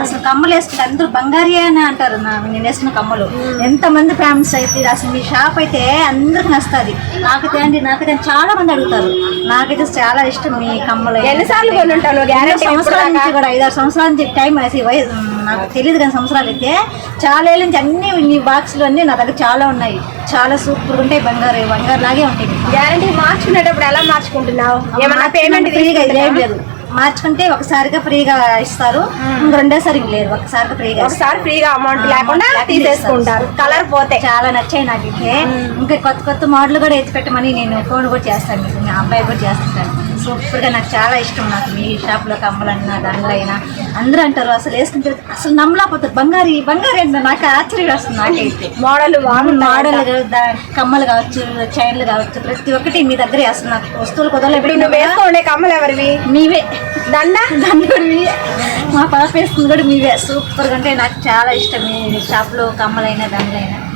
అసలు కమ్మలు వేసుకుంటే అందరూ బంగారీ అని అంటారు నా నేను వేసుకున్న కమ్మలు. ఎంత మంది ఫ్యామిలీస్ అయితే అసలు మీ షాప్ అయితే అందరికి నస్తుంది నాకైతే అండి నాకైతే చాలా మంది అడుగుతారు. నాకైతే చాలా ఇష్టం మీ కమ్మలు ఎన్నిసార్లు సంవత్సరాల నుంచి కూడా ఐదారు సంవత్సరాల నుంచి టైం వేసి వయ- నాకు తెలియదు కానీ సంవత్సరాలు అయితే చాలా ఏళ్ళ నుంచి అన్ని మీ బాక్సులు అన్ని నా దగ్గర చాలా ఉన్నాయి. చాలా సూపర్ ఉంటాయి బంగారు బంగారు లాగే ఉంటాయి. గ్యారంటీ మార్చుకునేటప్పుడు ఎలా మార్చుకుంటున్నావు? ఏమన్నా పేమెంట్ ఫ్రీగా ఏం లేదు. మార్చుకుంటే ఒకసారిగా ఫ్రీగా ఇస్తారు. ఇంక రెండోసారి ఇంక లేదు. ఒకసారిగా ఫ్రీగా. ఒకసారి ఫ్రీగా అమౌంట్ లేకుండా తీసేసుకుంటారు. కలర్ పోతే. చాలా నచ్చాయి నాకు ఇంకా కొత్త కొత్త మోడల్ కూడా ఎత్తి పెట్టమని నేను ఫోన్ కూడా చేస్తాను. మీకు మా అబ్బాయి కూడా చేస్తుంటాను. సూపర్గా నాకు చాలా ఇష్టం నాకు మీ షాప్లో కమ్మలన్నా దండలైనా. అందరూ అంటారు అసలు వేసుకుంటే అసలు నమ్మలేకపోతారు. బంగారు బంగారు ఏంటో నాకు ఆశ్చర్యం వస్తుంది నాకైతే. మోడల్ మోడల్ కమ్మలు కావచ్చు చైన్లు కావచ్చు ప్రతి ఒక్కటి మీ దగ్గర అసలు నాకు. వస్తువులు కుదరలేదు కమ్మలు ఎవరివి? మీవే దండ? మీవే. మా పాప వేస్తుంది కూడా మీవే. సూపర్గా అంటే నాకు చాలా ఇష్టం మీ షాప్లో కమ్మలైనా దండలైనా.